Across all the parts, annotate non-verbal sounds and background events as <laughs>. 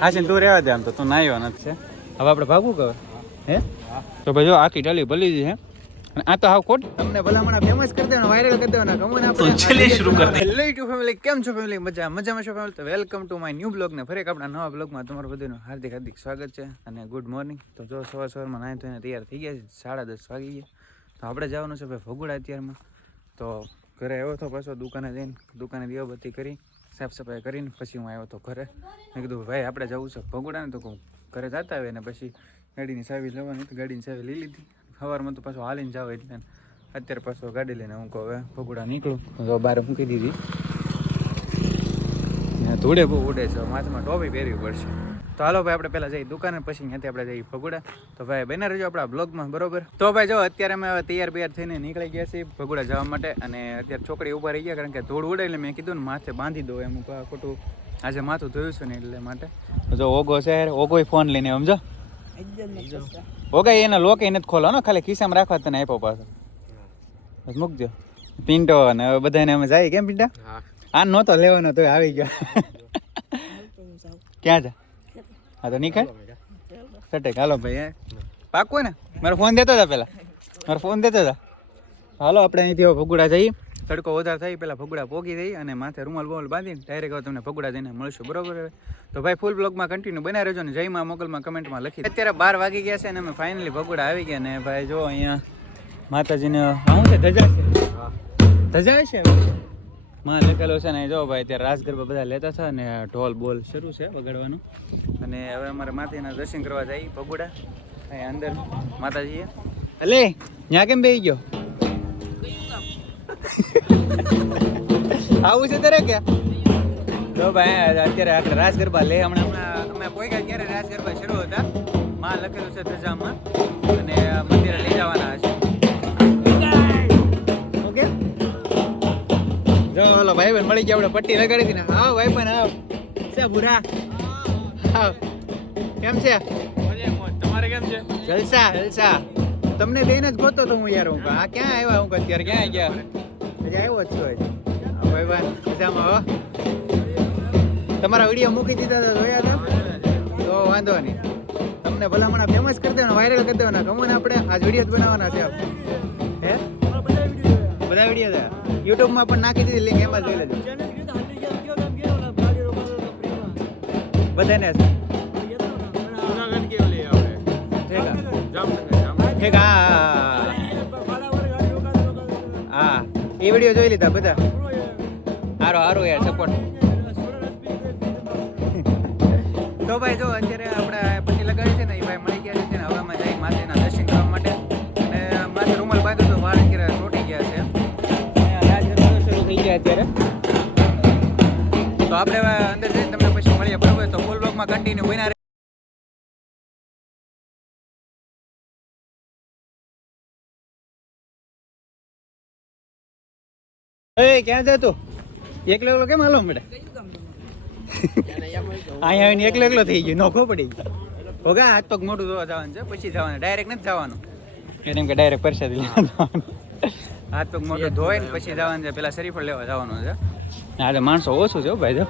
હા છે તું રહેવા દે આમ તો તું નાયો નથી હવે આપણે ભાગવું કહે હે? તો ભાઈ જો આખી ટાલી ભલી છે અને આ તો હાવ ખોટ તમને ભલામણા ફેમસ કરી દેવાના વાયરલ કરી દેવાના કમોન આપણે તો છેલ્લે શરૂ કરી દે. હેલો ટુ ફેમિલી કેમ છો ફેમિલી મજા મજામાં છો ફેમિલી તો welcome to my new blog ને ફરી આપણા નવા બ્લોગમાં તમારું બધાનું હાર્દિક હાર્દિક સ્વાગત છે અને ગુડ મોર્નિંગ તો જો સવાર સવારમાં નાય તો તૈયાર થઈ ગયા છે સાડા દસ વાગી ગયા. તો આપણે જવાનું છે ભાઈ ભગુડા અત્યારમાં. તો ઘરે આવ્યો તો પાછો દુકાને જઈને દુકાને દીવાબત્તી કરી. સાફ સફાઈ કરીને પછી હું આવ્યો હતો ઘરે. મેં કીધું, ભાઈ, આપણે જવું છે ભગોડાને. તો ઘરે જતા આવે ને પછી ગાડીની ચાવી લેવાની તો ગાડીની ચાવી લઈ લીધી. સવારમાં તો પાછો હાલીને જાવ એટલે અત્યારે પાછો ગાડી લઈને હું કહું હવે, ભગોડા નીકળું. તો બહાર મૂકી દીધી. ધૂળે બહુ ઉડે છે. માથામાં ટોપી પહેરવી પડશે. તો હાલો ભાઈ આપણે પહેલાં જઈએ દુકાને પછી ત્યાંથી આપણે જઈએ ભગુડા. તો ભાઈ બને રહેજો આપણા બ્લોગમાં બરોબર? તો ભાઈ જો અત્યારે અમે હવે તૈયાર બિયાર થઈને નીકળી ગયા છીએ ભગુડા જવા માટે અને અત્યારે છોકરી ઊભા રહી ગયા કારણ કે ધૂળ ઉડે એટલે મેં કીધું ને માથે બાંધી દો એમ ખોટું. આજે માથું ધોયું છે ને એટલે માટે. જો ઓગો છે ઓગો ફોન લઈને સમજો? ઓગા એને લોકો એ નથી ખોલો ને ખાલી ખિસ્સામાં રાખવા તને આપ્યો પાછો. મૂકજો. પિન્ટો ને હવે બધાને અમે જાય કેમ પિન્ટા આ નહોતો લેવાનો તો આવી ગયો. ક્યાં છે? હા તો નીકળ. સટે હાલો ભાઈ હે. પાકું ને? મારો ફોન દેતો હતા પેલા. મારો ફોન દેતો હતા હાલો આપણે અહીંથી ભગુડા જઈએ. તડકો વધારે થઈ પેલા ભગુડા પોગી જઈ અને માથે રૂમાલ બોલ બાંધીને ડાયરેક્ટ હવે તમને ભગુડા જઈને મળશું બરોબર તો ભાઈ ફૂલ બ્લોગમાં કન્ટિન્યુ બનાવી રહેજો ને જયમાં મોકલમાં મોગલમાં કમેન્ટમાં લખી અત્યારે બાર વાગી ગયા છે અને અમે ફાઇનલી ભગુડા આવી ગયા ને ભાઈ જો અહીંયા માતાજીને છે ધજા છે? ધજા છે માં લખેલો છે ને, જો ભાઈ ત્યાં રાસ ગરબા બધા લેતા હતા અને ઢોલ બોલ શરૂ છે વગાડવાનું. અને હવે અમારે માતાજીના દર્શન કરવા જઈએ ભગુડા અહીંયા અંદર માતાજીએ. અલે ત્યાં કેમ બેસી ગયો? આવું છે તારે કે તો ભાઈ, અત્યારે આપણે રાસ ગરબા લે, હમણાં હમણાં અમે કોઈ ત્યારે રાસ ગરબા શરૂ હતા. માં લખેલું છે ધજામાં અને મંદિરે લઈ જવાના હશે. ઓલો ભાઈ બન મળી ગયા આપણે પટ્ટી લગાડી હતી ને. હા ભાઈ બન હા. છે ભૂરા. હા. કેમ છે? તમારે કેમ છે જલસા જલસા. તમને બેન જ ગોતો તો હું યાર હું આ ક્યાં આવ્યા હું અત્યારે? ક્યાં ગયા? હજી આવ્યો જ છું ભાઈ મજામાં તમારા વીડિયો મૂકી દીધા તો જોયા હતા? તો વાંધો નહીં. તમને ભલામણ ફેમસ કરી દેવાના વાયરલ કરી દેવાના. કમોને આપણે. આ વીડિયો જ બનાવવાના છે. બધા વીડિયો છે યુટ્યુબમાં પણ નાખી દીધી લિંક એમાં જોઈ લેજો. બધાને હા એ વીડિયો જોઈ લીધા બધા. સારો સારું યાર સપોર્ટ <laughs> તો ભાઈ જો, અત્યારે આપણે આપણે અંદર જઈને તમને પછી મળીએ બરાબર? તો ફૂલ બ્લોકમાં કન્ટિન્યુ બન્યા એ ક્યાં જાય તું? એકલો એકલો કેમ હાલો મળે અહીંયા આવીને એકલો એકલો થઈ ગયો નોખો પડી ગયો. ભોગા હાથ પગ મોટું ધોવા જવાનું છે પછી જવાનું ડાયરેક્ટ નથી જવાનું. એમ કે ડાયરેક્ટ પરસાદી લેવા જવાનું. હાથ પગ મોટું ધોઈ ને પછી જવાનું છે પેલા શરીફળ લેવા જવાનું છે. એટલે માણસો ઓછું છે ભાઈ જો.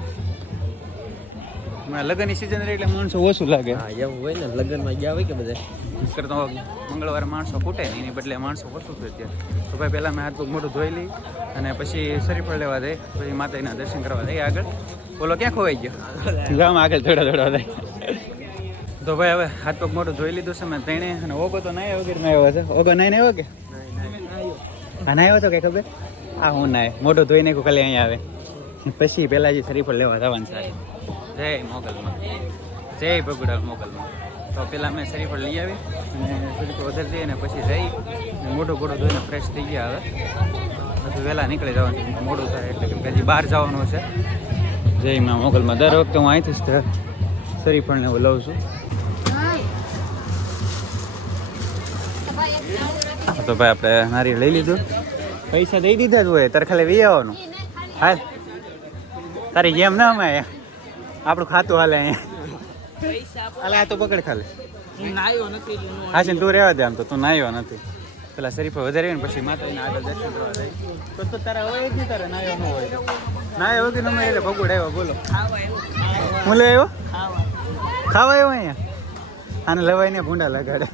હમણાં લગ્નની સિઝન રહી એટલે માણસો ઓછું લાગે. હા એવું હોય ને લગ્નમાં ગયા હોય કે બધા? કરતો મંગળવારે માણસો ખૂટે ને એની બદલે માણસો ઓછું છે અત્યારે. તો ભાઈ પહેલાં મેં હાથ પગ મોઢું ધોઈ લઈ અને પછી શરીફળ લેવા દે પછી માતાજીના દર્શન કરવા દઈ આગળ. બોલો ક્યાં ખોવાઈ ગયો? ગામ આગળ થોડા થોડા દઈ તો ભાઈ હવે હાથ પગ મોઢું ધોઈ લીધું છે મેં તેણે અને ઓગો તો નાય વગેરે ના આવ્યો છે ઓગો નાય આવ્યો કે? હા ના આવ્યો તો કે ખબર? હા હું નાય. મોઢું ધોઈ નાખ્યું ખાલી અહીંયા આવે. પછી પહેલાં જે શરીફળ લેવા જવાનું છે. જય મોગલમાં. જય ભગુડા મોગલમાં. તો પેલા મેં શરીફળ લઈ આવી અને શરીફળ વધારી દઈએ અને પછી જઈ મોઢું ગોળું ધોઈને ફ્રેશ થઈ ગયા હવે. બધું વહેલા નીકળી જવાનું છે. મોડું થાય એટલે કે હજી બહાર જવાનું છે. જય માં મોગલમાં. દર વખતે હું અહીંથી જ શરીફળને હું લઉં છું. તો ભાઈ આપણે નારી લઈ લીધું. પૈસા દઈ દીધા જ હોય, તારે ખાલી વી આવવાનું. હાલ. તારી જેમ ના અમે. આપણું ખાતું હાલે અહીંયા. હાલે આ તો પકડ ખાલી. હા છે તું રહેવા દે આમ તો તું નાયો નથી. પેલા શરીફે વધારે ને પછી માતાજીના આગળ દર્શન કરવા જાય. તો તો તારા હવે જ નહીં તારે નાયો ન હોય. નાયો આવ્યો કે ન એટલે ભગુડ આવ્યો બોલો. હું લઈ આવ્યો? ખાવા આવ્યો અહીંયા? આને લવાઈને ભૂંડા લગાડે.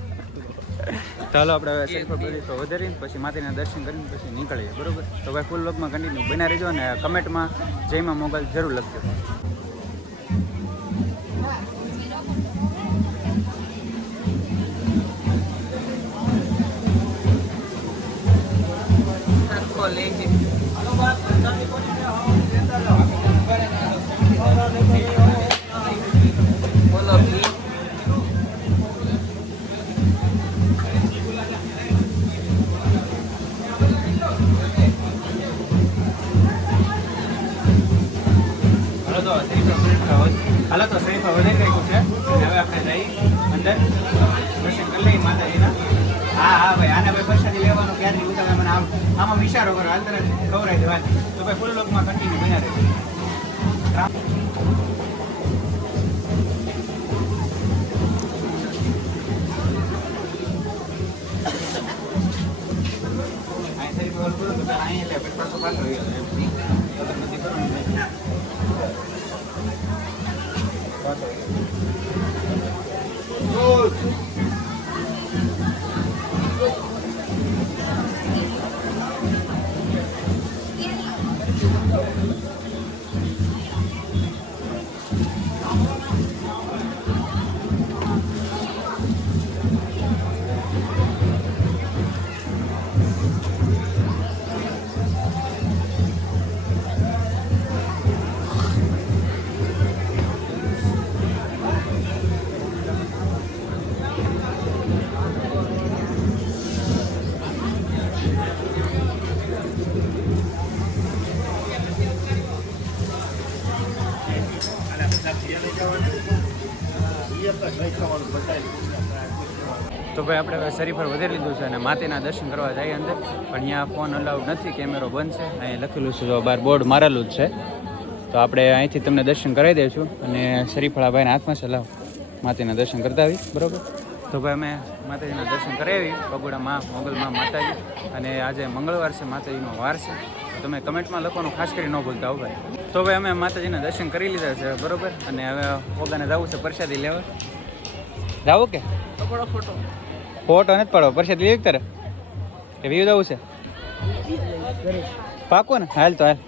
ચાલો આપણે હવે શરીફા બરીફા વધારીને પછી માતાજીના દર્શન કરીને પછી નીકળીએ, બરોબર? તો ભાઈ ફૂલ લોકમાં કન્ટિન્યુ બના રહેજો અને કમેન્ટમાં જયમાં મોબાઈલ જરૂર લખજો. હાલો તો શરીફા વધારી રાખ્યું છે. હવે આપણે જઈ અંદર દર્શન કરી લઈએ માતાજીના. હા હા, ભાઈ, આને ભાઈ પ્રસાદી લેવાનું ક્યારે હું તમે મને આમ આમાં વિચારો કરો અંદર તરત ખવડાવી તો ભાઈ ફૂલ લોકમાં કન્ટિન્યુ બન્યા રહેજો અહીં શરીફા ઓલું કરો તો તો ભાઈ, આપણે શરીફર વધારી લીધું છે અને માતેના દર્શન કરવા જઈએ અંદર. પણ અહીંયા ફોન અલાઉડ નથી કેમેરો બંધ છે. અહીંયા લખેલું છે, જો બહાર બોર્ડ મારેલું જ છે. તો આપણે અહીંથી તમને દર્શન કરાવી દઈશું અને શરીફળાભાઈના હાથમાં છે. લાવ માતાના દર્શન કરતા આવી, બરાબર? તો ભાઈ, અમે માતાજીના દર્શન કરાવી બગોડામાં મોગલમાં માતાજી. અને આજે મંગળવાર છે, માતાજીનો વાર છે. તમે કમેન્ટમાં લખવાનું ખાસ કરી ન ભૂલતા હો ભાઈ. તો ભાઈ, અમે માતાજીના દર્શન કરી લીધા છે, બરાબર? અને હવે ઓગાને જવું છે, પ્રસાદી લેવા. જાવું કે? ફોટો નથી પડવો પડશે લેવી તારે કે વ્યૂ જવું છે. પાકો ને? હાલ તો હાલ.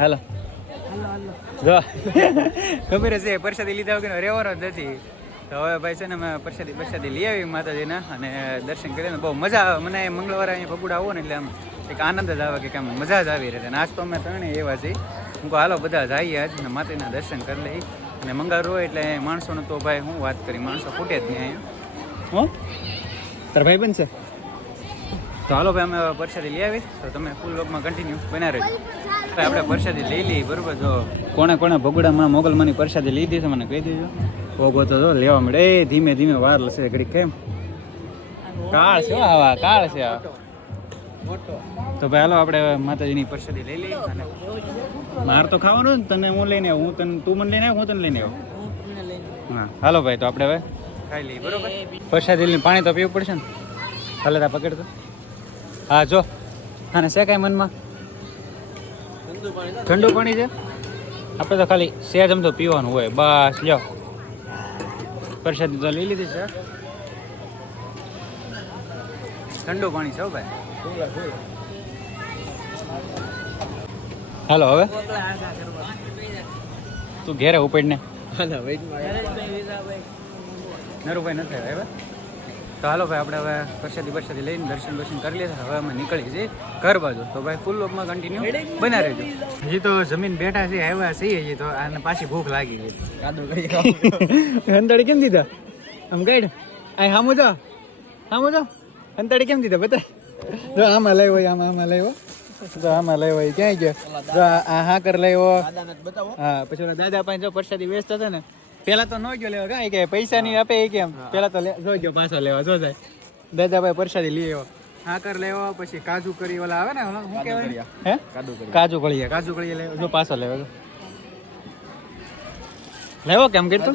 હાલો જો. ખબર છે પરસાદી લીધા વગર રહેવાનો જ નથી. તો હવે ભાઈ છે ને અમે પરસાદી પરસાદી લઈ આવી માતાજીના અને દર્શન કરીને બહુ મજા આવે. મને મંગળવારે અહીંયા ભગુડા આવો ને એટલે આમ એક આનંદ જ આવે કે કેમ મજા જ આવી રહે અને આજ તો અમે ત્રણેય એવા છીએ. હું કહું હાલો બધા જઈએ આજ ને માતાજીના દર્શન કરી લઈ અને મંગાવ્યું હોય એટલે માણસોને તો ભાઈ હું વાત કરી, માણસો ખૂટે જ નહીં અહીંયા. હો? તાર ભાઈ બનશે? તો હાલો ભાઈ, અમે પરસાદી લઈ આવી તો તમે ફૂલ લોકમાં કન્ટિન્યુ બના રહેજો. આપણે પરસાદી લઈ લઈએ બરોબર. જો કોણે કોણે ભગુડામાં મોગલમાંની પરસાદી લીધી છે, મને કહી દેજો. ઓગો તો જો લેવા મળે. એ ધીમે ધીમે વાર લશે ઘડી કેમ? કાળ છે આવા, કાળ છે તો ભાઈ, હાલો, આપણે માતાજીની પરસાદી લઈ લઈએ અને માર તો ખાવાનું ને તને હું લઈને આવું હું તને તું મને લઈને આવ હું તને લઈને આવું. હા હાલો ભાઈ તો આપણે હવે ખાઈ લઈએ બરોબર? પ્રસાદી લઈને પાણી તો પીવું પડશે ને? હાલે તા પકડ તો. હા જો. અને છે કાંઈ મનમાં? ઠંડુ પાણી છે? આપણે તો ખાલી સેજ આમ તો પીવાનું હોય બસ લ્યો. પ્રસાદી તો લઈ લીધી છે. ઠંડુ પાણી છે ભાઈ. હાલો હવે? તું ઘેરે ઉપડને. નરુભાઈ નથી આવ્યા તો હાલો ભાઈ આપણે હવે પ્રસાદી પ્રસાદી લઈને દર્શન દર્શન કરી લીધા હવે અમે નીકળી જઈએ ઘર બાજુ. તો ભાઈ ફૂલ લોકમાં કન્ટિન્યુ બના રહેજો. હજી તો જમીન બેઠા છે આવ્યા છીએ હજી તો. આને પાછી ભૂખ લાગી છે. અંતડી કેમ દીધા? આમ ગાઈડ આ હામું જો. હામુ જો. અંતડી કેમ દીધા બતા આમાં લાવ્યો આમાં આમાં લઈ જો આમાં લેવાય ક્યાંય ગયો? જો આ હા લેવો. હા પછી દાદા પાસે જો પ્રસાદી વેચતા હતા ને પેલા તો ન ગયો લેવા. કાંઈ કે પૈસા નહીં આપે એ કેમ? પેલા તો જો ગયો પાછો લેવા જો જાય. દાદાભાઈ પ્રસાદી લઈ આવ્યો. હાકર લેવો પછી કાજુ કરી ઓલા આવે ને શું કહેવાય? હે? કાજુ કળિયા કાજુ કળિયા લેવો. જો પાછો લેવો લેવો કેમ કીધું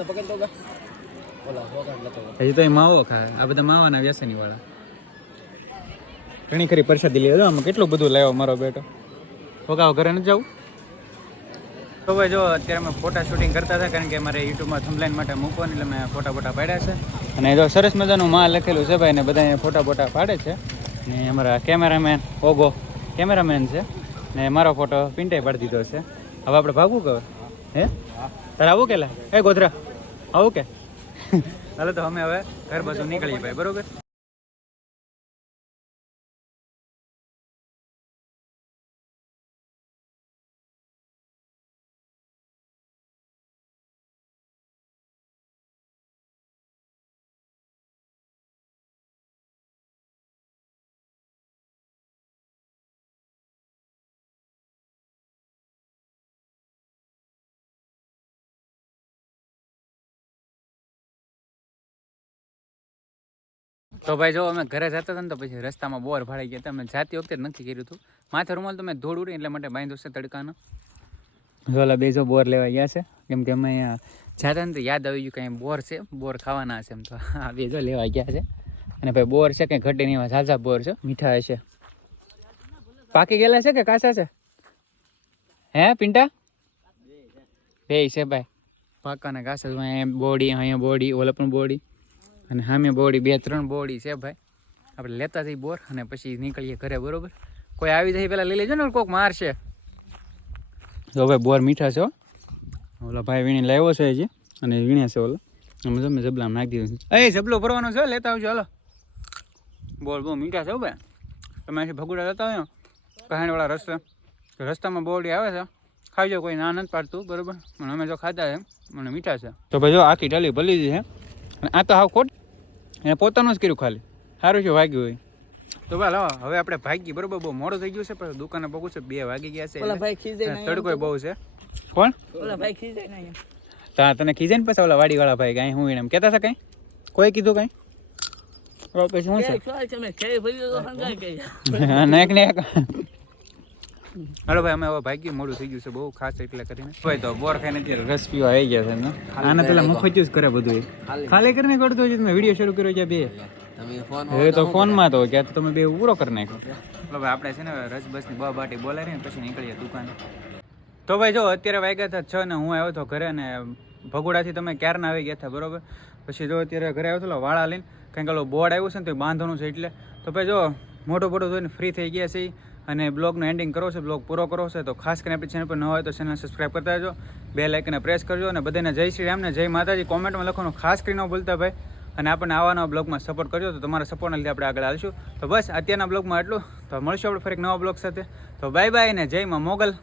હજી તો એ માવો ખાય. આ બધા માવાના વ્યસની વાળા ઘણી ખરી પ્રસાદી લીધો આમાં કેટલું બધું લાવ્યો મારો બેટો? ભોગાવ ઘરે નથી જવું? તો ભાઈ જો અત્યારે અમે ફોટા શૂટિંગ કરતા હતા કારણ કે મારે યુટ્યુબમાં થંબલાઈન માટે મૂકવાની એટલે મેં ફોટા ફોટા પાડ્યા છે. અને જો સરસ મજાનું માં લખેલું છે ભાઈ ને બધા ફોટા ફોટા પાડે છે. ને અમારા કેમેરામેન ઓગો કેમેરામેન છે. ને મારો ફોટો પિન્ટે પાડી દીધો છે. હવે આપણે ભાગવું કહો હે? તારે આવું કે લા? એ ગોધરા આવું કે? હાલો તો અમે હવે ઘર બાજુ નીકળીએ ભાઈ બરોબર? તો ભાઈ જો અમે ઘરે જતા હતા ને તો પછી રસ્તામાં બોર ભાડાઈ ગયા હતા. અમે જાતી વખતે નક્કી કર્યું હતું. માથે રૂમાલ તો મેં ધૂળ ઉડી એટલે માટે બાંધ્યો છે તડકાનો. જોલા બે જો બોર લેવા ગયા છે. કેમ કે અમે અહીંયા જાતા ને તો યાદ આવી ગયું કંઈ બોર છે, બોર ખાવાના હશે એમ તો. આ બે જો લેવા ગયા છે. અને ભાઈ બોર છે કંઈ ઘટે નહીં ઝાઝા બોર છે. મીઠા હશે. પાકી ગયેલા છે કે કાસા છે? હે, પિંટા? બે છે ભાઈ. પાકા ને છે. અહીંયા બોડી અહીંયા બોડી, ઓલા પણ બોડી. અને સામે બોડી, બે, ત્રણ બોડી છે ભાઈ. આપણે લેતા જઈએ બોર અને પછી નીકળીએ ઘરે, બરોબર? કોઈ આવી જાય પેલા લઈ લેજો ને, કોક મારશે. જો ભાઈ, બોર મીઠા છે. ઓલા ભાઈ વીણી લાવ્યો છે હજી, અને વીણ્યા છે ઓલા. અમે તમે જબલા નાખી દીધું એ જબલો ભરવાનો છે, લેતા આવજો, હાલો. બોર બહુ મીઠા છે ભાઈ. તમે અહીંથી ભગુડા લેતા હોય કહાણીવાળા રસ્તે. રસ્તામાં બોરડી આવે છે. ખાઈજો કોઈ ના નથી પાડતું, બરોબર? પણ અમે જો ખાધા છે મને મીઠા છે. તો ભાઈ જો આખી ટાલી ભલી છે. અને આ તો હાવ ખોટ એને પોતાનું જ કર્યું ખાલી. સારું છે વાગ્યું હોય. તો ભાઈ લાવો હવે આપણે ભાગી બરોબર બહુ મોડું થઈ ગયું છે પણ દુકાને પગું છે બે વાગી ગયા છે ઓલા ભાઈ ખીજાય તડકો બહુ છે. કોણ? ઓલા ભાઈ ખીજાય ને અહીંયા. તા તને ખીજે ને પછી ઓલા વાડીવાળા ભાઈ કાંઈ હું એમ કહેતા હતા કાંઈ? કોઈ કીધું કાંઈ? પછી શું છે? નાયક શું હાલો ભાઈ અમે હવે ભાગ્યું મોડું થઈ ગયું છે બહુ ખાસ એટલે કરીને. ભાઈ તો બોર ખાઈને અત્યારે રસ પીવા આવી ગયા છે આના આને પેલા મુખ જ કરે બધું એ. ખાલી. કરીને કરતો હોય તમે વીડિયો શરૂ કર્યો છે બે. હવે તો ફોનમાં તો તો તમે બે પૂરો કરી નાખો એટલે ભાઈ આપણે છે ને રસ બસની બા બાટી બોલાવીને પછી નીકળીએ દુકાને. તો ભાઈ જો અત્યારે વાગ્યા હતા છ ને હું આવ્યો હતો ઘરે ને ભગોડાથી તમે ક્યારના આવી ગયા હતા બરોબર? પછી જો અત્યારે ઘરે આવ્યો હતો વાળા લઈને કંઈક બોર્ડ આવ્યું છે ને તો એ બાંધવાનું છે એટલે. તો ભાઈ જો મોટો મોટો જોઈને ફ્રી થઈ ગયા છે. અને બ્લોગનું એન્ડિંગ કરો છે, બ્લોગ પૂરો કરો છે, તો ખાસ કરીને આપણી ચેનલ પર ન હોય તો ચેનલ સબસ્ક્રાઈબ કરતા રહેજો, બે લાઇકને પ્રેસ કરજો, અને બધાને જય શ્રી રામને જય માતાજી. કોમેન્ટમાં લખવાનું ખાસ કરીને ભૂલતા ભાઈ. અને આપણને આવા નવા બ્લોગમાં સપોર્ટ કરજો, તો તમારા સપોર્ટના લીધે આપણે આગળ આવીશું તો બસ, અત્યારના બ્લોગમાં એટલું તો મળશું આપણે ફરી નવા બ્લોગ સાથે. તો બાય બાય ને જય માં મોગલ.